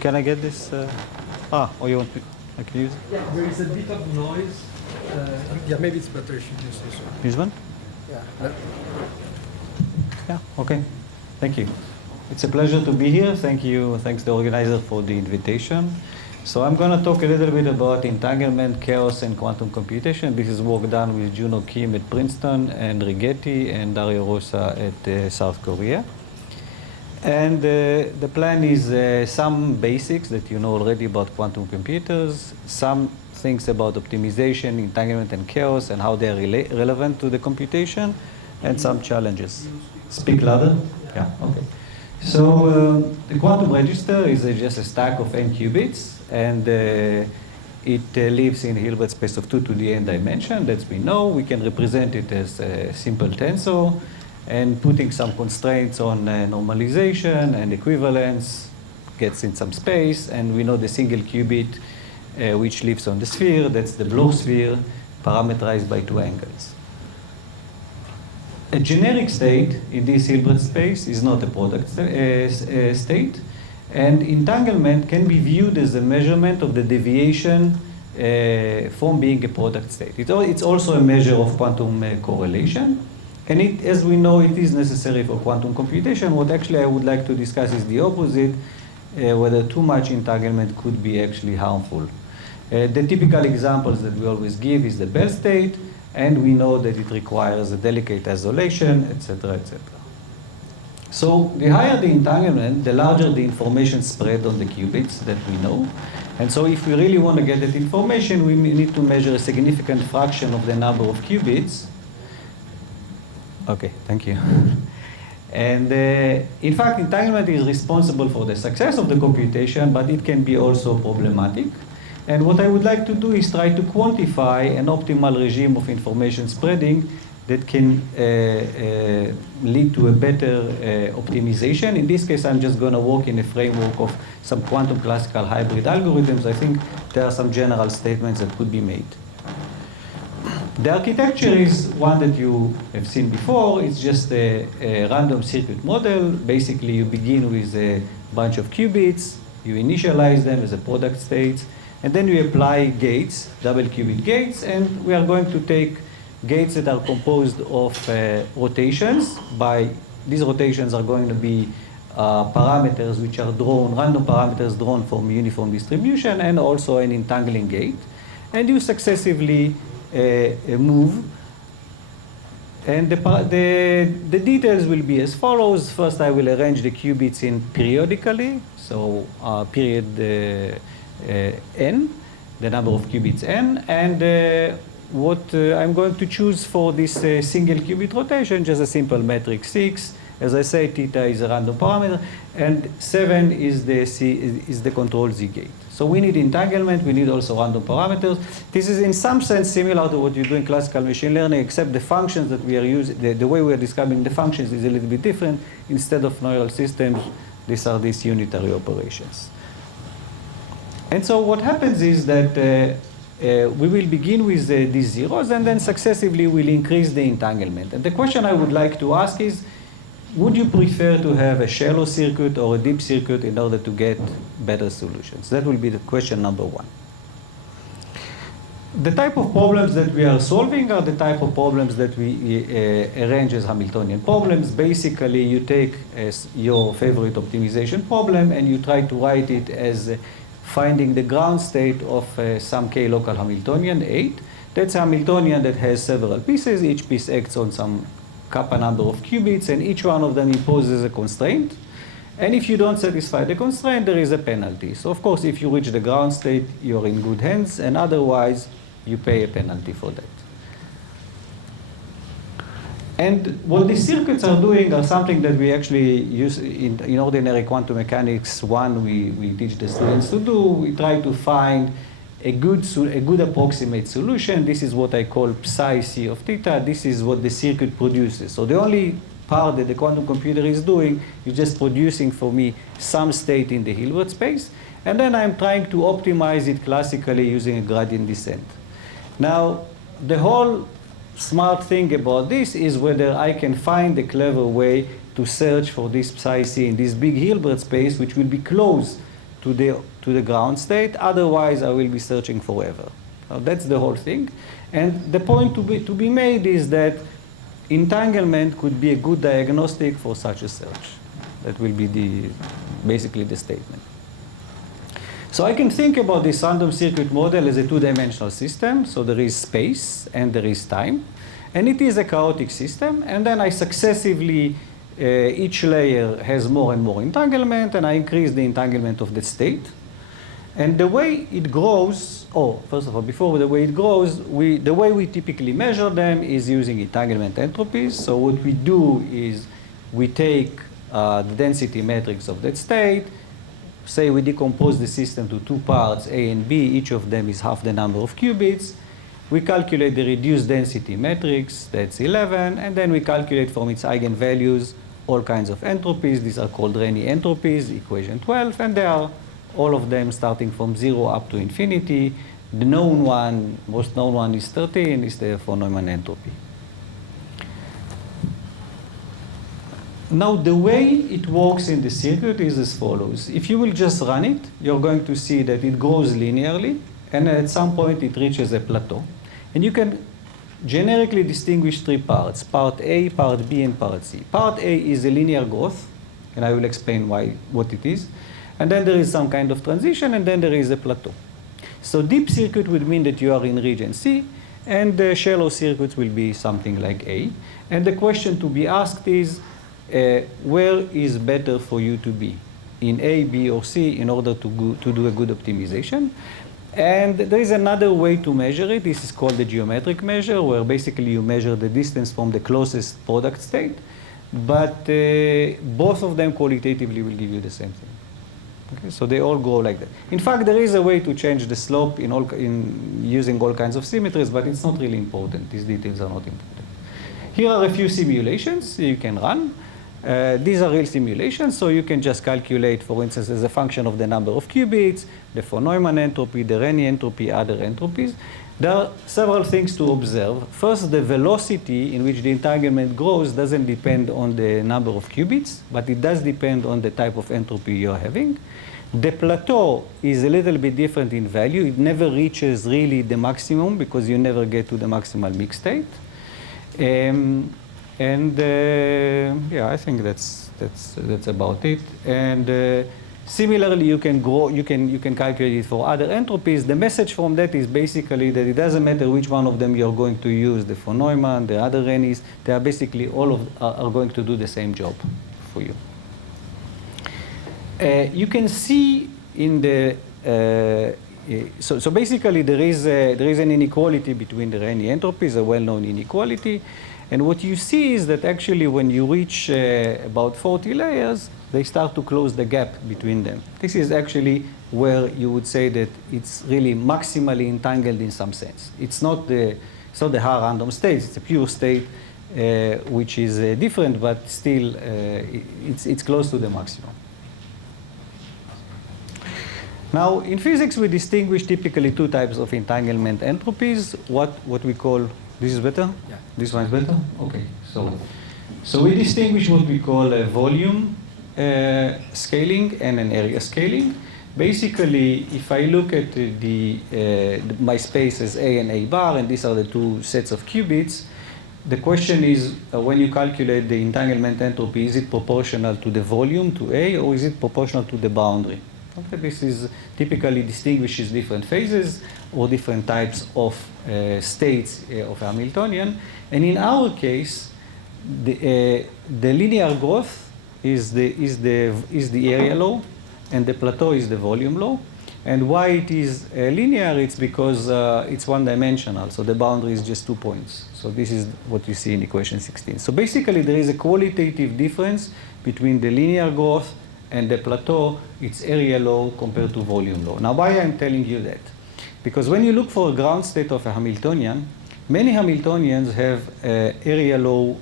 Can I get this? Or you want me? I can use it? Yeah, there is a bit of noise. Yeah, maybe it's better if you use this one. This one? Yeah. Yeah, okay. Thank you. It's a pleasure to be here. Thank you. Thanks the organizer for the invitation. So I'm going to talk a little bit about entanglement, chaos, and quantum computation. This is work done with Juno Kim at Princeton and Rigetti and Dario Rosa at South Korea. And the plan is some basics that you know already about quantum computers, some things about optimization, entanglement, and chaos, and how they are relevant to the computation, and some challenges. Speak louder? Yeah, okay. So the quantum register is just a stack of n qubits, and it lives in a Hilbert space of 2 to the n dimension. That we know. We can represent it as a simple tensor, and putting some constraints on normalization and equivalence gets in some space, and we know the single qubit which lives on the sphere, that's the Bloch sphere, parameterized by 2 angles. A generic state in this Hilbert space is not a product state, and entanglement can be viewed as a measurement of the deviation from being a product state. It's also a measure of quantum correlation, and as we know, it is necessary for quantum computation. What actually I would like to discuss is the opposite, whether too much entanglement could be actually harmful. The typical examples that we always give is the Bell state, and we know that it requires a delicate isolation, etc., etc. So the higher the entanglement, the larger the information spread on the qubits that we know. And so if we really want to get that information, we need to measure a significant fraction of the number of qubits. Okay, thank you. And in fact, entanglement is responsible for the success of the computation, but it can be also problematic. And what I would like to do is try to quantify an optimal regime of information spreading that can lead to a better optimization. In this case, I'm just going to work in a framework of some quantum classical hybrid algorithms. I think there are some general statements that could be made. The architecture is one that you have seen before. It's just a random circuit model. Basically, you begin with a bunch of qubits. You initialize them as a product states. And then you apply gates, double qubit gates. And we are going to take gates that are composed of rotations. These rotations are going to be parameters which are drawn, random parameters drawn from uniform distribution, and also an entangling gate. And you successively move. And the details will be as follows. First, I will arrange the qubits in periodically. So period n, the number of qubits n. And what I'm going to choose for this single qubit rotation, just a simple metric 6. As I say, theta is a random parameter, and 7 is the control Z gate. So we need entanglement, we need also random parameters. This is in some sense similar to what you do in classical machine learning, except the functions that we are using, the way we are describing the functions is a little bit different. Instead of neural systems, these are these unitary operations. And so what happens is that we will begin with these zeros, and then successively we'll increase the entanglement. And the question I would like to ask is, would you prefer to have a shallow circuit or a deep circuit in order to get better solutions? That will be the question number one. The type of problems that we are solving are the type of problems that we arrange as Hamiltonian problems. Basically, you take as your favorite optimization problem and you try to write it as finding the ground state of some k local Hamiltonian, 8. That's a Hamiltonian that has several pieces. Each piece acts on some kappa number of qubits, and each one of them imposes a constraint. And if you don't satisfy the constraint, there is a penalty. So of course, if you reach the ground state, you're in good hands, and otherwise, you pay a penalty for that. And what these circuits are doing are something that we actually use in ordinary quantum mechanics. One, we teach the students to do. We try to find a good approximate solution. This is what I call psi c of theta. This is what the circuit produces. So the only part that the quantum computer is doing is just producing for me some state in the Hilbert space. And then I'm trying to optimize it classically using a gradient descent. Now, the whole smart thing about this is whether I can find a clever way to search for this psi c in this big Hilbert space, which will be close to the ground state. Otherwise, I will be searching forever. Now, that's the whole thing. And the point to be made is that entanglement could be a good diagnostic for such a search. That will be basically the statement. So I can think about this random circuit model as a two-dimensional system. So there is space and there is time. And it is a chaotic system. And then I successively, each layer has more and more entanglement, and I increase the entanglement of the state. And the way it grows, first of all, before the way it grows, the way we typically measure them is using entanglement entropies. So what we do is we take the density matrix of that state. Say we decompose the system to two parts, A and B. Each of them is half the number of qubits. We calculate the reduced density matrix, that's 11, and then we calculate from its eigenvalues all kinds of entropies. These are called Renyi entropies, equation 12, and they are all of them starting from 0 up to infinity. The known one, most known one is 13, is the von Neumann entropy. Now, the way it works in the circuit is as follows. If you will just run it, you're going to see that it grows linearly, and at some point it reaches a plateau. And you can generically distinguish three parts: part A, part B, and part C. Part A is a linear growth, and I will explain what it is. And then there is some kind of transition, and then there is a plateau. So deep circuit would mean that you are in region C, and the shallow circuits will be something like A. And the question to be asked is, where is better for you to be, in A, B, or C, in order to do a good optimization? And there is another way to measure it. This is called the geometric measure, where basically you measure the distance from the closest product state. But both of them qualitatively will give you the same thing. Okay, so they all go like that. In fact, there is a way to change the slope in using all kinds of symmetries, but it's not really important. These details are not important. Here are a few simulations you can run. These are real simulations, so you can just calculate, for instance, as a function of the number of qubits, the von Neumann entropy, the Renyi entropy, other entropies. There are several things to observe. First, the velocity in which the entanglement grows doesn't depend on the number of qubits, but it does depend on the type of entropy you're having. The plateau is a little bit different in value. It never reaches really the maximum because you never get to the maximal mixed state. Yeah, I think that's about it. And similarly, you can calculate it for other entropies. The message from that is basically that it doesn't matter which one of them you're going to use, the von Neumann, the other Renyies. They are basically are going to do the same job for you. You can see in the so basically there is an inequality between the Renyi entropies, a well-known inequality. And what you see is that actually when you reach about 40 layers, they start to close the gap between them. This is actually where you would say that it's really maximally entangled in some sense. It's not the hard random state. It's a pure state, which is different, but still it's close to the maximum. Now, in physics, we distinguish typically two types of entanglement entropies. What we call, this is better? Yeah. This one is better? Okay. So we distinguish what we call a volume scaling and an area scaling. Basically, if I look at my space as A and A bar, and these are the two sets of qubits, the question is, when you calculate the entanglement entropy, is it proportional to the volume, to A, or is it proportional to the boundary? Okay, this is typically distinguishes different phases or different types of states of Hamiltonian. And in our case, the linear growth is the area law, and the plateau is the volume law. And why it is linear? It's because it's one-dimensional, so the boundary is just 2 points. So this is what you see in equation 16. So basically, there is a qualitative difference between the linear growth and the plateau. It's area law compared to volume law. Now, why I'm telling you that? Because when you look for a ground state of a Hamiltonian, many Hamiltonians have area law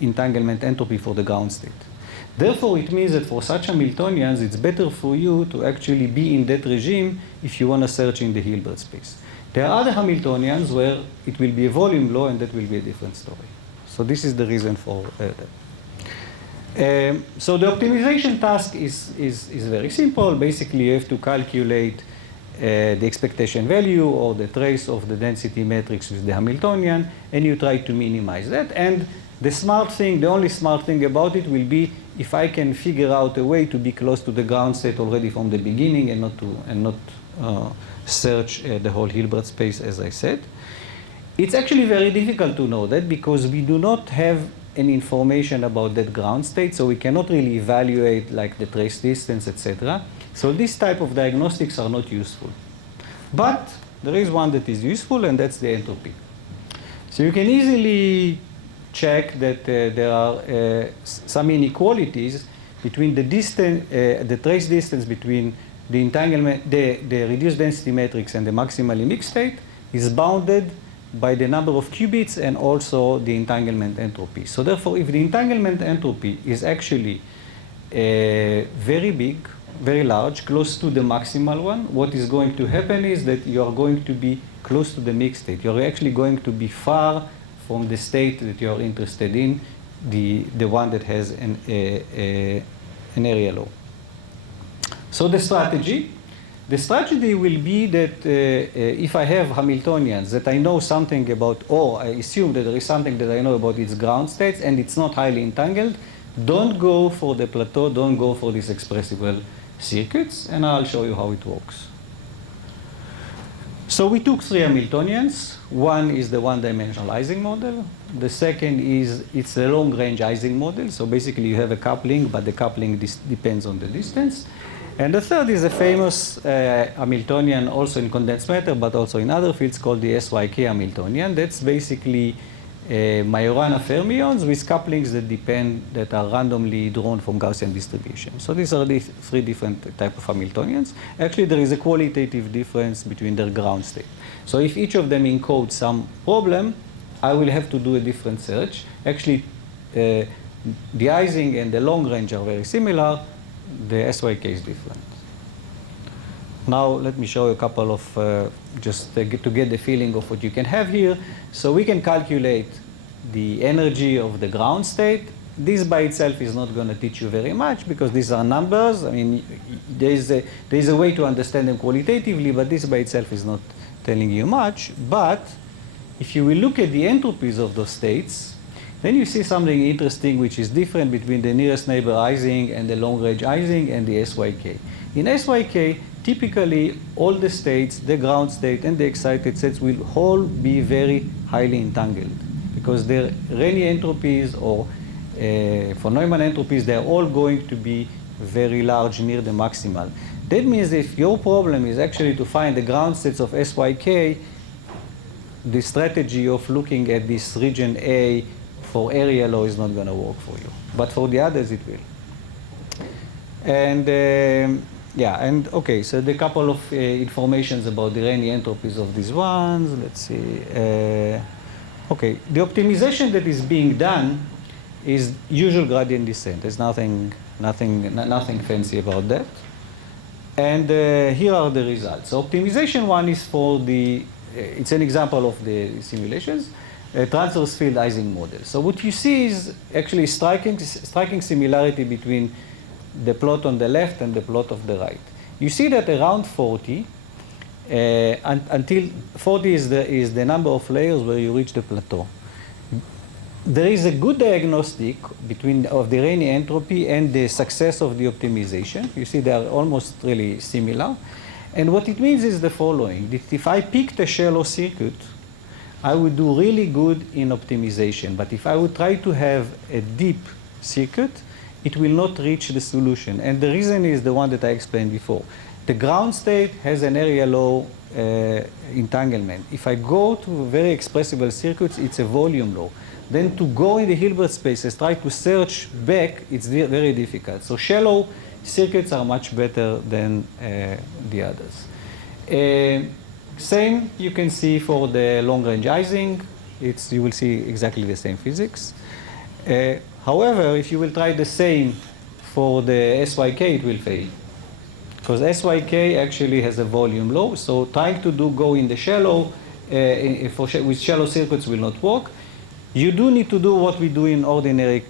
entanglement entropy for the ground state. Therefore, it means that for such Hamiltonians, it's better for you to actually be in that regime if you want to search in the Hilbert space. There are other Hamiltonians where it will be a volume law, and that will be a different story. So this is the reason for that. So the optimization task is very simple. Basically, you have to calculate the expectation value or the trace of the density matrix with the Hamiltonian, and you try to minimize that. And the smart thing, the only smart thing about it will be if I can figure out a way to be close to the ground state already from the beginning and not search the whole Hilbert space, as I said. It's actually very difficult to know that because we do not have any information about that ground state, so we cannot really evaluate like the trace distance, etc. So this type of diagnostics are not useful. But there is one that is useful, and that's the entropy. So you can easily check that there are some inequalities between the distance, the trace distance between the entanglement, the reduced density matrix and the maximally mixed state is bounded by the number of qubits and also the entanglement entropy. So therefore, if the entanglement entropy is actually very big, very large, close to the maximal one, what is going to happen is that you are going to be close to the mixed state. You're actually going to be far from the state that you're interested in, the one that has an area law. So the strategy will be that if I have Hamiltonians that I know something about, or I assume that there is something that I know about its ground states and it's not highly entangled, don't go for the plateau, don't go for these expressible circuits, and I'll show you how it works. So we took 3 Hamiltonians. One is the one-dimensional Ising model. The second is, it's a long-range Ising model. So basically you have a coupling, but the coupling depends on the distance. And the third is a famous Hamiltonian, also in condensed matter, but also in other fields, called the SYK Hamiltonian. That's basically Majorana fermions with couplings that are randomly drawn from Gaussian distribution. So these are the 3 different types of Hamiltonians. Actually, there is a qualitative difference between their ground state. So if each of them encodes some problem, I will have to do a different search. Actually, the Ising and the long range are very similar. The SYK is different. Now let me show you a couple of, just to get the feeling of what you can have here. So we can calculate the energy of the ground state. This by itself is not going to teach you very much because these are numbers. I mean, there is a way to understand them qualitatively, but this by itself is not telling you much. But if you will look at the entropies of those states, then you see something interesting which is different between the nearest neighbor Ising and the long-range Ising and the SYK. In SYK, typically all the states, the ground state and the excited states will all be very highly entangled because their Rényi entropies or for Neumann entropies, they're all going to be very large near the maximal. That means if your problem is actually to find the ground states of SYK, the strategy of looking at this region A for area law is not going to work for you. But for the others, it will. And yeah, and okay, so the couple of informations about the Rényi entropies of these ones. Let's see. Okay, the optimization that is being done is usual gradient descent. There's nothing fancy about that. And here are the results. So optimization one is for the, it's an example of the simulations, transverse field Ising model. So what you see is actually striking similarity between the plot on the left and the plot of the right. You see that around 40, until 40 is the number of layers where you reach the plateau. There is a good diagnostic of the Rényi entropy and the success of the optimization. You see they are almost really similar. And what it means is the following, that if I picked a shallow circuit, I would do really good in optimization. But if I would try to have a deep circuit, it will not reach the solution. And the reason is the one that I explained before. The ground state has an area law entanglement. If I go to very expressible circuits, it's a volume law. Then to go in the Hilbert spaces, try to search back, it's very difficult. So shallow circuits are much better than the others. Same you can see for the long-range Ising. You will see exactly the same physics. However, if you will try the same for the SYK, it will fail. because SYK actually has a volume law, so trying to go in the shallow, with shallow circuits will not work. You do need to do what we do in ordinary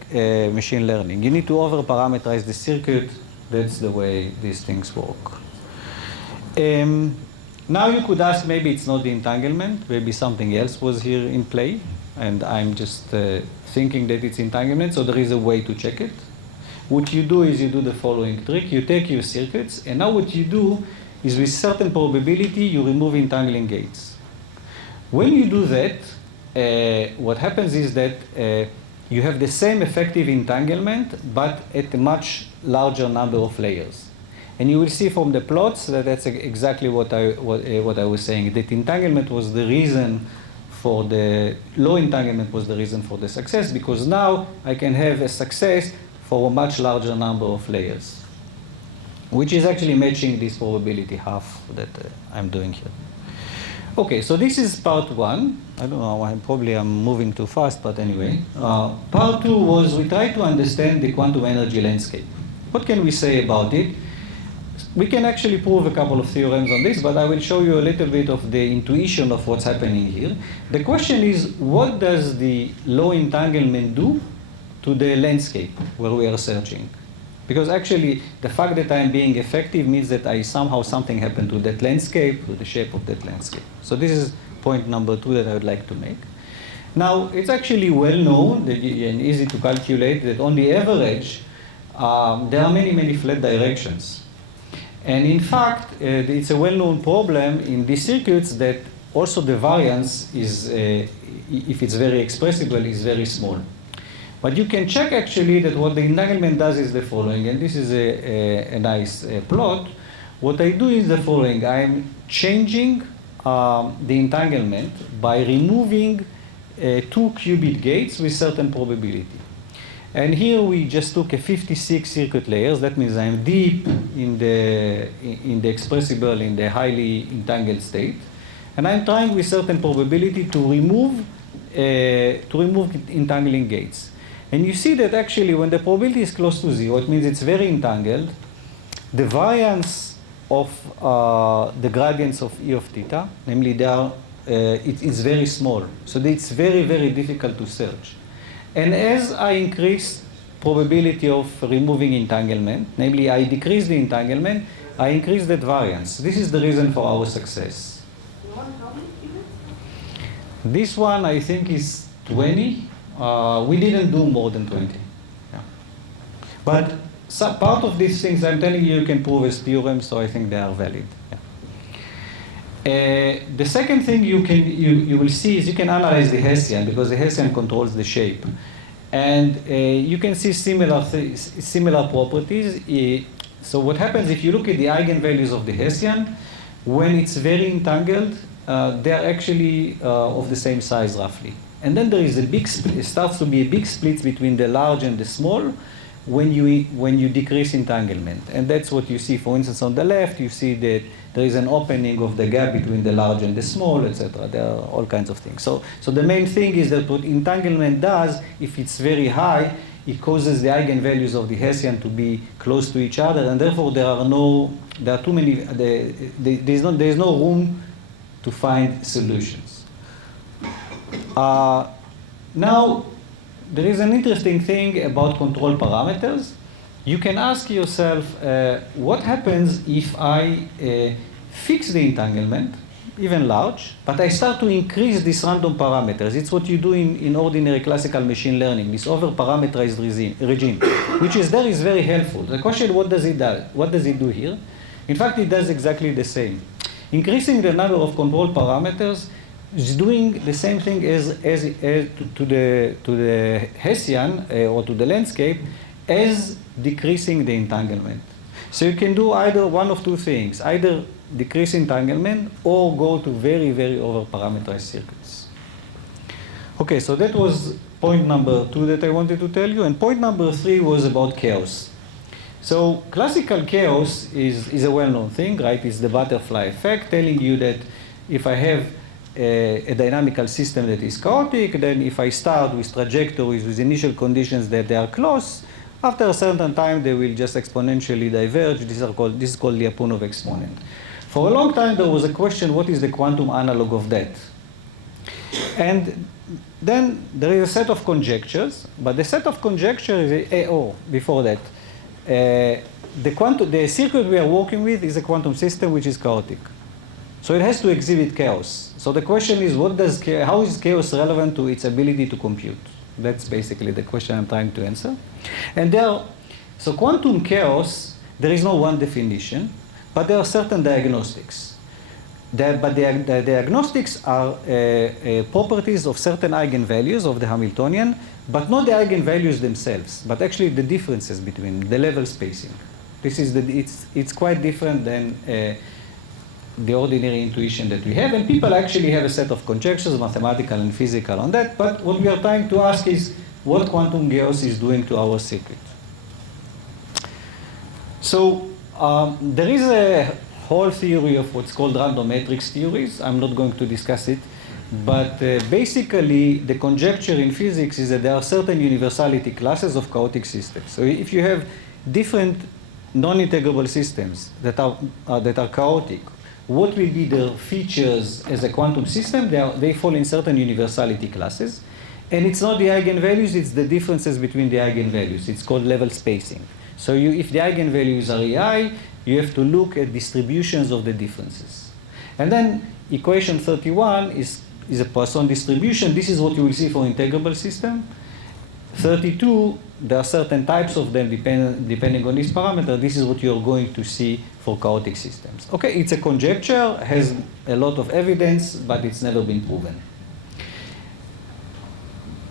machine learning. You need to over-parameterize the circuit. That's the way these things work. Now you could ask, maybe it's not the entanglement, maybe something else was here in play, and I'm just thinking that it's entanglement, so there is a way to check it. What you do is you do the following trick. You take your circuits, and now what you do is with certain probability, you remove entangling gates. When you do that, what happens is that you have the same effective entanglement, but at a much larger number of layers. And you will see from the plots that that's exactly what I was saying, that entanglement was the reason for the, low entanglement was the reason for the success, because now I can have a success for a much larger number of layers, which is actually matching this probability half that I'm doing here. Okay, so this is part one. I don't know, I'm moving too fast, but anyway. Part two was we tried to understand the quantum energy landscape. What can we say about it? We can actually prove a couple of theorems on this, but I will show you a little bit of the intuition of what's happening here. The question is, what does the low entanglement do to the landscape where we are searching? Because actually, the fact that I'm being effective means that something happened to that landscape, to the shape of that landscape. So this is point number two that I would like to make. Now, it's actually well known and easy to calculate that on the average, there are many, many flat directions. And in fact, it's a well-known problem in these circuits that also the variance is, if it's very expressible, is very small. But you can check actually that what the entanglement does is the following, and this is a nice plot. What I do is the following. I'm changing the entanglement by removing 2 qubit gates with certain probability. And here we just took a 56 circuit layers. That means I'm deep in the expressible, in the highly entangled state. And I'm trying with certain probability to remove entangling gates. And you see that actually when the probability is close to 0, it means it's very entangled. The variance of the gradients of E of theta, namely it is very small. So it's very, very difficult to search. And as I increase probability of removing entanglement, namely I decrease the entanglement, I increase that variance. This is the reason for our success. This one I think is 20. We didn't do more than 20. Yeah. But part of these things I'm telling you can prove as theorems, so I think they are valid. Yeah. The second thing you will see is you can analyze the Hessian, because the Hessian controls the shape. And you can see similar properties. So what happens if you look at the eigenvalues of the Hessian, when it's very entangled, they are actually of the same size roughly. And then there is a big split, it starts to be a big split between the large and the small when you decrease entanglement. And that's what you see, for instance, on the left, you see that there is an opening of the gap between the large and the small, etc. There are all kinds of things. So the main thing is that what entanglement does, if it's very high, it causes the eigenvalues of the Hessian to be close to each other, and therefore there are too many, there's no room to find solutions. Now, there is an interesting thing about control parameters. You can ask yourself, what happens if I fix the entanglement, even large, but I start to increase these random parameters? It's what you do in ordinary classical machine learning, this over-parameterized regime, which is very helpful. The question, what does it do? What does it do here? In fact, it does exactly the same. Increasing the number of control parameters is doing the same thing as to the Hessian or to the landscape as decreasing the entanglement. So you can do either one of two things, either decrease entanglement or go to very, very over-parameterized circuits. Okay, so that was point number 2 that I wanted to tell you, and point number 3 was about chaos. So classical chaos is a well-known thing, right? It's the butterfly effect, telling you that if I have a dynamical system that is chaotic, then if I start with trajectories with initial conditions that they are close, After a certain time, they will just exponentially diverge. This is called Lyapunov exponent. For a long time, there was a question, what is the quantum analog of that? And then there is a set of conjectures, but the set of conjectures is before that. The circuit we are working with is a quantum system which is chaotic. So it has to exhibit chaos. So the question is, how is chaos relevant to its ability to compute? That's basically the question I'm trying to answer. And so quantum chaos, there is no one definition, but there are certain diagnostics. But the diagnostics are properties of certain eigenvalues of the Hamiltonian, but not the eigenvalues themselves, but actually the differences between the level spacing. It's quite different than the ordinary intuition that we have, and people actually have a set of conjectures, mathematical and physical, on that. But what we are trying to ask is what quantum chaos is doing to our circuit. So there is a whole theory of what's called random matrix theories. I'm not going to discuss it, but basically the conjecture in physics is that there are certain universality classes of chaotic systems. So if you have different non-integrable systems that are chaotic, what will be their features as a quantum system? They fall in certain universality classes. And it's not the eigenvalues, it's the differences between the eigenvalues. It's called level spacing. So if the eigenvalues are EI, you have to look at distributions of the differences. And then equation 31 is a Poisson distribution. This is what you will see for integrable system. 32, there are certain types of them depending on this parameter. This is what you're going to see for chaotic systems. Okay, it's a conjecture, has a lot of evidence, but it's never been proven.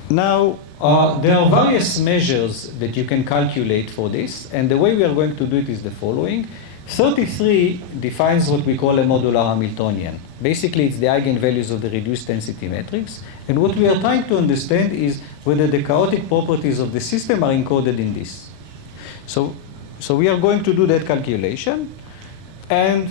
Now, there are various measures that you can calculate for this, and the way we are going to do it is the following. 33 defines what we call a modular Hamiltonian. Basically, it's the eigenvalues of the reduced density matrix, and what we are trying to understand is whether the chaotic properties of the system are encoded in this. So we are going to do that calculation, and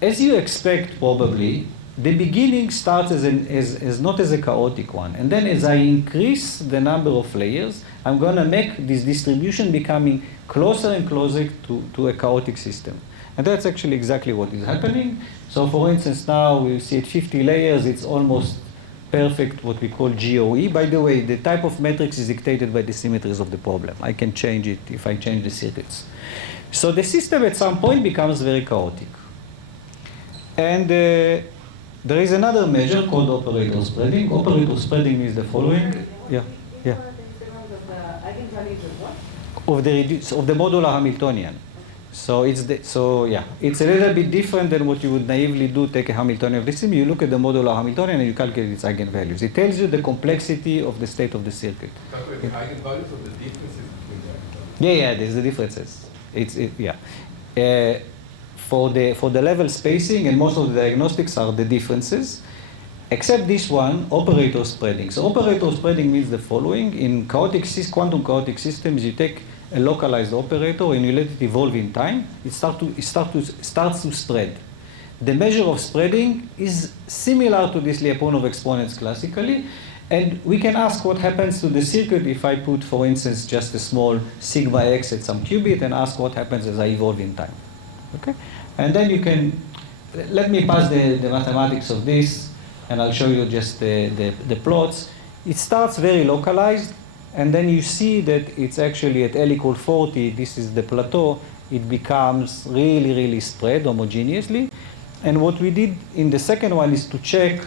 as you expect probably, the beginning starts as not as a chaotic one. And then as I increase the number of layers, I'm going to make this distribution becoming closer and closer to a chaotic system. And that's actually exactly what is happening. So for instance, now we see at 50 layers, it's almost perfect, what we call GOE. By the way, the type of matrix is dictated by the symmetries of the problem. I can change it if I change the circuits. So the system at some point becomes very chaotic. And there is another measure called operator spreading. Operator spreading means the following. Yeah. Of the modular Hamiltonian. So it's a little bit different than what you would naively do. Take a Hamiltonian of the system, you look at the modular Hamiltonian and you calculate its eigenvalues. It tells you the complexity of the state of the circuit. But the eigenvalues of the differences between them. Yeah, there's the differences. For the level spacing, and most of the diagnostics are the differences, except this one, operator spreading. So operator spreading means the following. In quantum chaotic systems, you take a localized operator and you let it evolve in time. It starts to spread. The measure of spreading is similar to this Lyapunov exponents classically, and we can ask what happens to the circuit if I put, for instance, just a small sigma x at some qubit, and ask what happens as I evolve in time. Okay? And then you can, let me pass the mathematics of this, and I'll show you just the plots. It starts very localized, and then you see that it's actually at L equal 40, this is the plateau, it becomes really, really spread homogeneously. And what we did in the second one is to check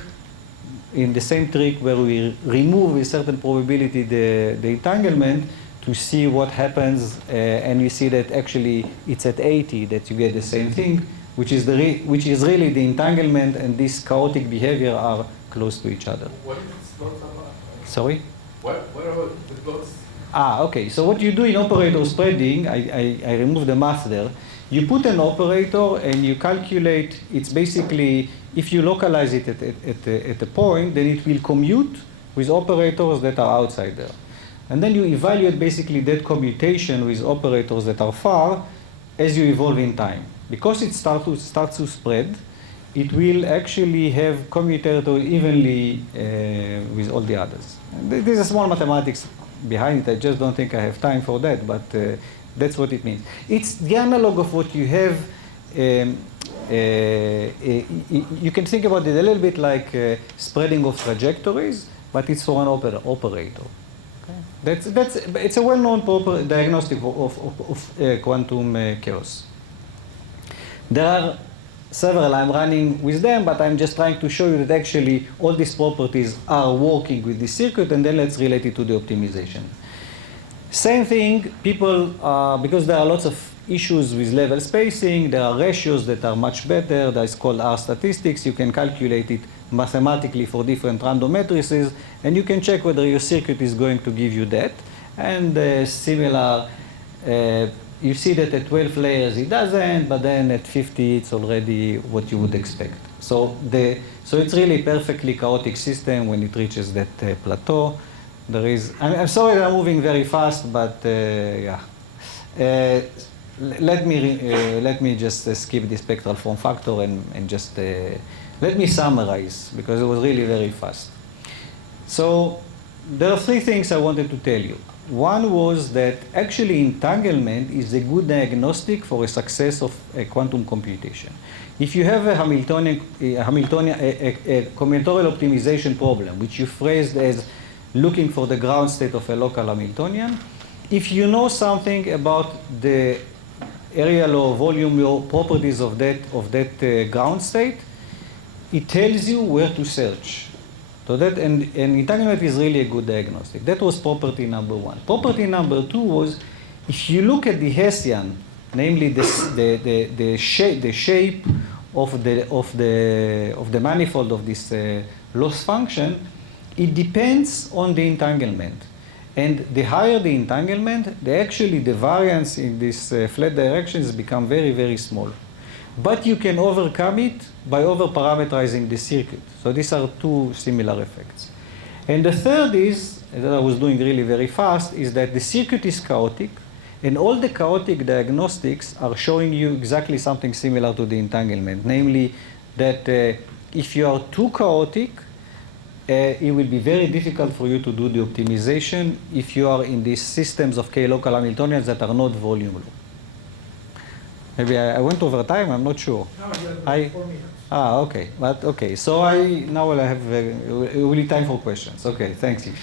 in the same trick where we remove with certain probability the entanglement to see what happens, and you see that actually it's at 80 that you get the same thing, which is really the entanglement and this chaotic behavior are close to each other. What is its plots about? Sorry? What are the plots? Okay. So what you do in operator spreading, I remove the math there. You put an operator and you calculate. It's basically, if you localize it at a point, then it will commute with operators that are outside there. And then you evaluate basically that commutation with operators that are far as you evolve in time. Because it starts to spread, it will actually have commutator evenly with all the others. And this is small mathematics. behind it. I just don't think I have time for that, but that's what it means. It's the analog of what you have. You can think about it a little bit like spreading of trajectories, but it's for an operator. Okay? It's a well-known diagnostic of quantum chaos. There are several. I'm running with them, but I'm just trying to show you that actually all these properties are working with this circuit, and then let's relate it to the optimization. Same thing, people, because there are lots of issues with level spacing, there are ratios that are much better. That's called R statistics. You can calculate it mathematically for different random matrices, and you can check whether your circuit is going to give you that. And similar, you see that at 12 layers it doesn't, but then at 50 it's already what you would expect. So it's really a perfectly chaotic system when it reaches that plateau. There is, I'm sorry I'm moving very fast, but yeah. Let me just skip the spectral form factor and just let me summarize, because it was really very fast. So there are three things I wanted to tell you. One was that actually entanglement is a good diagnostic for a success of a quantum computation. If you have a combinatorial optimization problem, which you phrased as looking for the ground state of a local Hamiltonian, if you know something about the area law, volume law, properties of that ground state, it tells you where to search. So that, and entanglement is really a good diagnostic. That was property number one. Property number two was, if you look at the Hessian, namely the shape of the manifold of this loss function, it depends on the entanglement. And the higher the entanglement, the variance in these flat directions become very, very small. But you can overcome it by over-parameterizing the circuit. So these are two similar effects. And the third is, that I was doing really very fast, is that the circuit is chaotic, and all the chaotic diagnostics are showing you exactly something similar to the entanglement. Namely, that if you are too chaotic, it will be very difficult for you to do the optimization if you are in these systems of k-local Hamiltonians that are not volume law. Maybe I went over time, I'm not sure. No, you have 4 minutes. Okay. But okay, so now I have, it will be time for questions. Okay, thanks you.